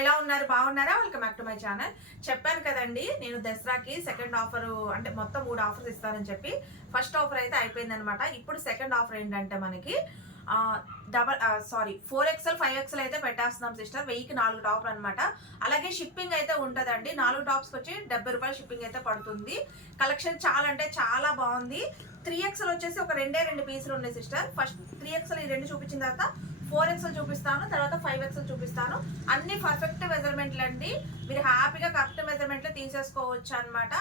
ఎలా ఉన్నారు? బాగున్నారా? Welcome back to my channel చెప్పాను కదండి నేను దసరాకి సెకండ్ ఆఫర్ అంటే మొత్తం మూడు ఆఫర్స్ ఇస్తానని చెప్పి. ఫస్ట్ ఆఫర్ అయితే అయిపోయిందనమాట ఇప్పుడు సెకండ్ ఆఫర్ ఏంటంటే మనకి double sari four XL five XL అయితే పెట్టేస్తున్నాం సిస్టర్ వెయ్యికి నాలుగు టాప్లు అనమాట అలాగే షిప్పింగ్ అయితే ఉంటుందండి. నాలుగు టాప్స్కి వచ్చి డెబ్బై రూపాయలు షిప్పింగ్ అయితే పడుతుంది. కలెక్షన్ చాలా అంటే చాలా బాగుంది. త్రీ ఎక్స్ఎల్ వచ్చేసి ఒక రెండే రెండు పీసులు ఉన్నాయి సిస్టర్ ఫస్ట్ త్రీ ఎక్స్ఎల్ ఈ రెండు చూపించిన తర్వాత ఫోర్ ఎక్స్ఎల్ చూపిస్తాను తర్వాత ఫైవ్ ఎక్స్ఎల్ చూపిస్తాను. అన్ని పర్ఫెక్ట్ మెజర్మెంట్లు అండి. మీరు హ్యాపీగా కరెక్ట్ మెజర్మెంట్లు తీసేసుకోవచ్చు అనమాట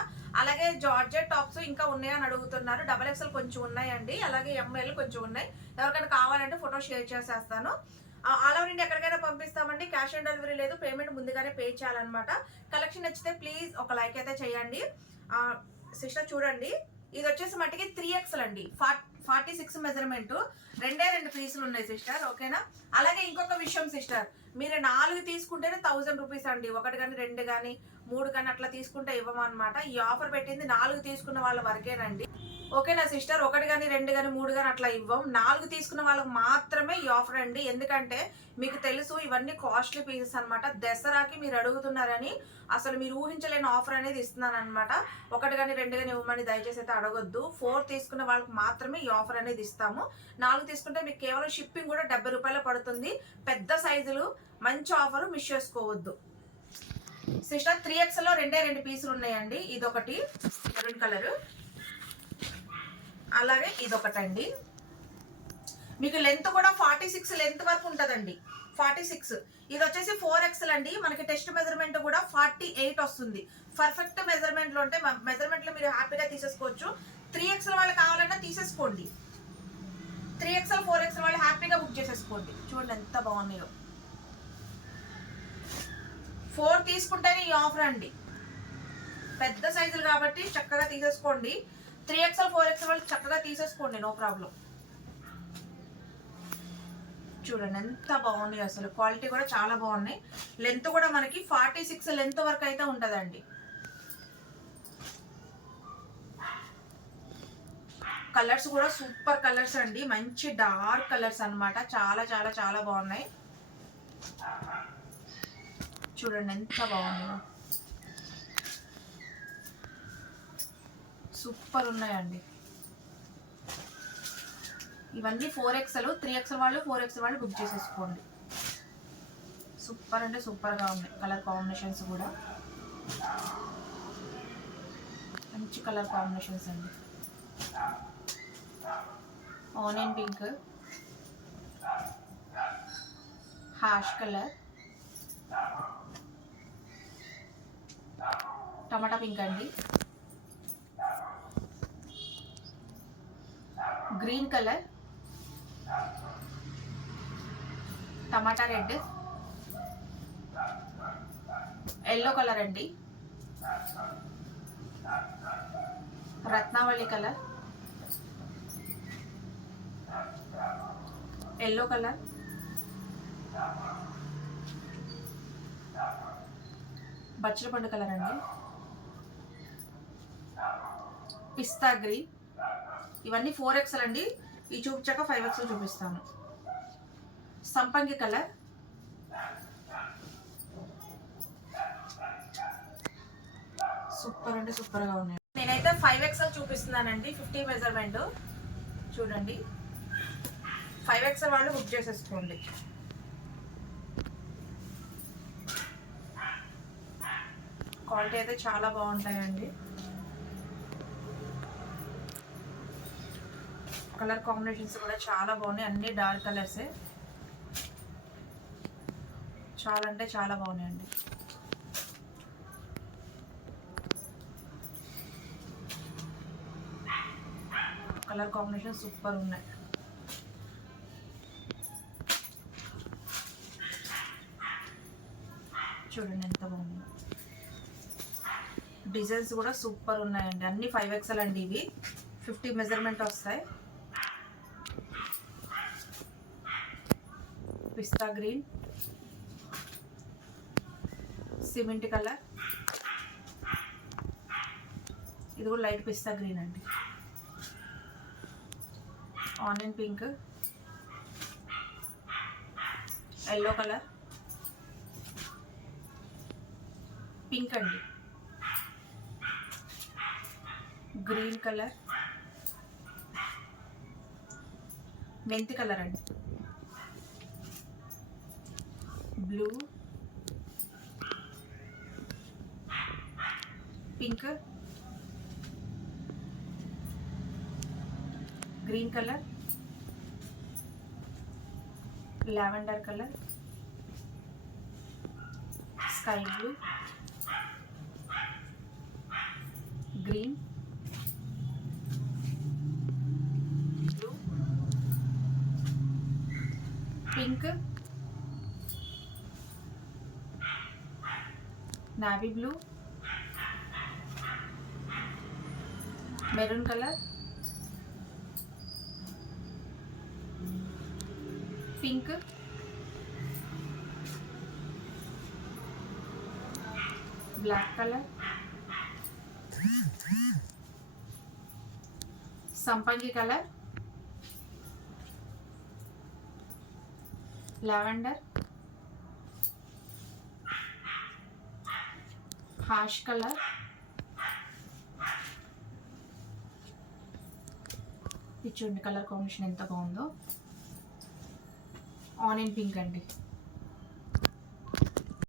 అలాగే జార్జెట్ టాప్స్ ఇంకా ఉన్నాయని అడుగుతున్నారు. డబల్ ఎక్స్ఎల్ కొంచెం ఉన్నాయండి. అలాగే ఎంఎల్ కొంచెం ఉన్నాయి. ఎవరికైనా కావాలంటే ఫోటో షేర్ చేసేస్తాను. ఆల్ ఓవర్ ఇండియా ఎక్కడికైనా పంపిస్తామండి. క్యాష్ ఆన్ డెలివరీ లేదు. పేమెంట్ ముందుగానే పే చేయాలన్నమాట. కలెక్షన్ నచ్చితే ప్లీజ్ ఒక లైక్ అయితే చేయండి. సిస్టర్ చూడండి. ఇది వచ్చేసి మట్టికి త్రీ ఎక్స్ఎల్ అండి. ఫార్టీ ఫార్టీ సిక్స్ మెజర్మెంట్ రెండే రెండు పీసులు ఉన్నాయి సిస్టర్ ఓకేనా? అలాగే ఇంకొక విషయం సిస్టర్ మీరు నాలుగు తీసుకుంటేనే థౌజండ్ రూపీస్ అండి. ఒకటి కానీ రెండు కానీ మూడు కానీ అట్లా తీసుకుంటే ఇవ్వమన్నమాట. ఈ ఆఫర్ పెట్టింది నాలుగు తీసుకున్న వాళ్ళ వరకేనండి. ఓకే నా సిస్టర్ ఒకటి కానీ రెండు కానీ మూడు కానీ అట్లా ఇవ్వం. నాలుగు తీసుకున్న వాళ్ళకి మాత్రమే ఈ ఆఫర్ అండి. ఎందుకంటే మీకు తెలుసు ఇవన్నీ కాస్ట్లీ పీసెస్ అనమాట దసరాకి మీరు అడుగుతున్నారని అసలు మీరు ఊహించలేని ఆఫర్ అనేది ఇస్తున్నాను అనమాట ఒకటి కానీ రెండు కానీ ఇవ్వమని దయచేసి అయితే అడగొద్దు. ఫోర్ తీసుకున్న వాళ్ళకి మాత్రమే ఈ ఆఫర్ అనేది ఇస్తాము. నాలుగు తీసుకుంటే మీకు కేవలం షిప్పింగ్ కూడా డెబ్బై రూపాయలు పడుతుంది. పెద్ద సైజులు మంచి ఆఫర్ మిస్ చేసుకోవద్దు. సిస్టర్ త్రీ ఎక్స్లో రెండే రెండు పీసులు ఉన్నాయండి. ఇదొకటి మెరూన్ కలరు. అలాగే ఇదొకటండి. మీకు లెంత్ కూడా ఫార్టీ సిక్స్ లెంత్ వరకు ఉంటుందండి. Forty six. ఇది వచ్చేసి ఫోర్ ఎక్స్ఎల్ అండి. మనకి టెస్ట్ మెజర్మెంట్ కూడా ఫార్టీ ఎయిట్ వస్తుంది. పర్ఫెక్ట్ మెజర్మెంట్లో ఉంటే మెజర్మెంట్లో మీరు హ్యాపీగా తీసేసుకోవచ్చు. త్రీ ఎక్స్ఎల్ వాళ్ళు కావాలన్నా తీసేసుకోండి. త్రీ ఎక్స్ఎల్ ఫోర్ ఎక్స్ఎల్ వాళ్ళు హ్యాపీగా బుక్ చేసేసుకోండి. చూడండి ఎంత బాగున్నాయో. ఫోర్ తీసుకుంటేనే ఈ ఆఫర్ అండి. పెద్ద సైజులు కాబట్టి చక్కగా తీసేసుకోండి. త్రీ ఎక్స్ఎల్ ఫోర్ ఎక్స్ఎల్ వాళ్ళు చక్కగా తీసేసుకోండి నో ప్రాబ్లం. చూడండి ఎంత బాగుంది అసలు. క్వాలిటీ కూడా చాలా బాగున్నాయి. లెంత్ కూడా మనకి ఫార్టీ సిక్స్ లెంత్ వరకు అయితే ఉంటుందండి. కలర్స్ కూడా సూపర్ కలర్స్ అండి. మంచి డార్క్ కలర్స్ అన్నమాట. చాలా చాలా చాలా బాగున్నాయి. చూడండి ఎంత బాగుందో. సూపర్ ఉన్నాయండి. ఇవన్నీ ఫోర్ ఎక్స్ఎల్ త్రీ ఎక్స్ఎల్ వాళ్ళు ఫోర్ ఎక్స్ఎల్ వాళ్ళు బుక్ చేసేసుకోండి. సూపర్ అంటే సూపర్గా ఉన్నాయి కలర్ కాంబినేషన్స్ కూడా. మంచి కలర్ కాంబినేషన్స్ అండి. Onion pink hash colour tomato pink అండి. Green colour. Tomato red. Yellow colour అండి. రత్నావళి కలర్. Yellow colour. బచ్చల పండు కలర్ అండి. పిస్తా గ్రీన్. ఇవన్నీ ఫోర్ ఎక్స్ఎల్ అండి ఈ చూపించాక ఫైవ్ ఎక్స్ఎల్ చూపిస్తాను. సంపంగి కలర్. సూపర్ అంటే సూపర్గా ఉన్నాయి. నేనైతే ఫైవ్ ఎక్స్ఎల్ చూపిస్తున్నానండి ఫిఫ్టీ మెజర్మెంట్ చూడండి. ఫైవ్ ఎక్స్ఎల్ వాళ్ళు బుక్ చేసేసుకోండి. క్వాలిటీ అయితే చాలా బాగుంటాయండి. కలర్ కాంబినేషన్స్ కూడా చాలా బాగున్నాయి. అన్ని డార్క్ కలర్సే. చాలా అంటే చాలా బాగున్నాయండి. కలర్ కాంబినేషన్ సూపర్ ఉన్నాయి. చూడండి ఎంత బాగుంది. డిజైన్స్ కూడా సూపర్ ఉన్నాయండి. అన్ని ఫైవ్ ఎక్స్ఎల్ అండి ఇవి. ఫిఫ్టీ మెజర్మెంట్ వస్తాయి. పిస్తా గ్రీన్. Cement colour. ఇది కూడా లైట్ పిస్తా గ్రీన్ అండి. Onion pink. Yellow colour. Pink అండి. Green colour. మెంతి కలర్ అండి. Blue pink green colour lavender colour sky blue green blue pink navy blue maroon colour pink black colour సంపంగి colour lavender hash colour ఇది చూడండి colour combination ఎంత బాగుందో. Onion pink అండి.